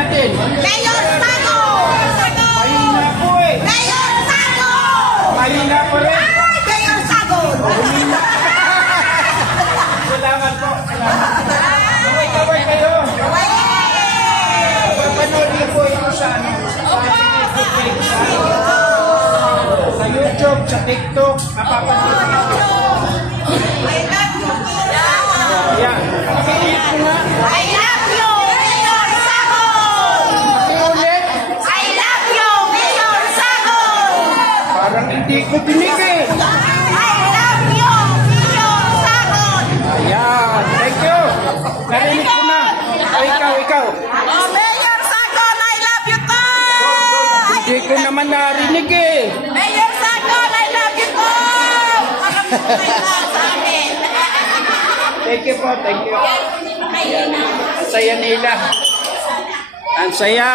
natin? Mayor Sago! Mahina po eh. Mayor Sago! Mahina po rin. Ay, Mayor Sago! Salamat po. Kaway kayo. Papanood niyo po ito sa sa YouTube, sa TikTok, napapanood niyo. I love you, Ayan. Pakiulit ko nga. I love you, Mayor Sago! Pakiulit. I love you, Mayor Sago! Parang hindi ko binigay. I love you, Mayor Sago! Ayan. Thank you. Narinig ko na. O, ikaw. Oh, Mayor Sago, I love you to! Hindi ko naman narinig eh. Mayor Sago, I love you to! Maraming salamat sa amin. Thank you po. Thank you. Ang saya nila. Ang saya.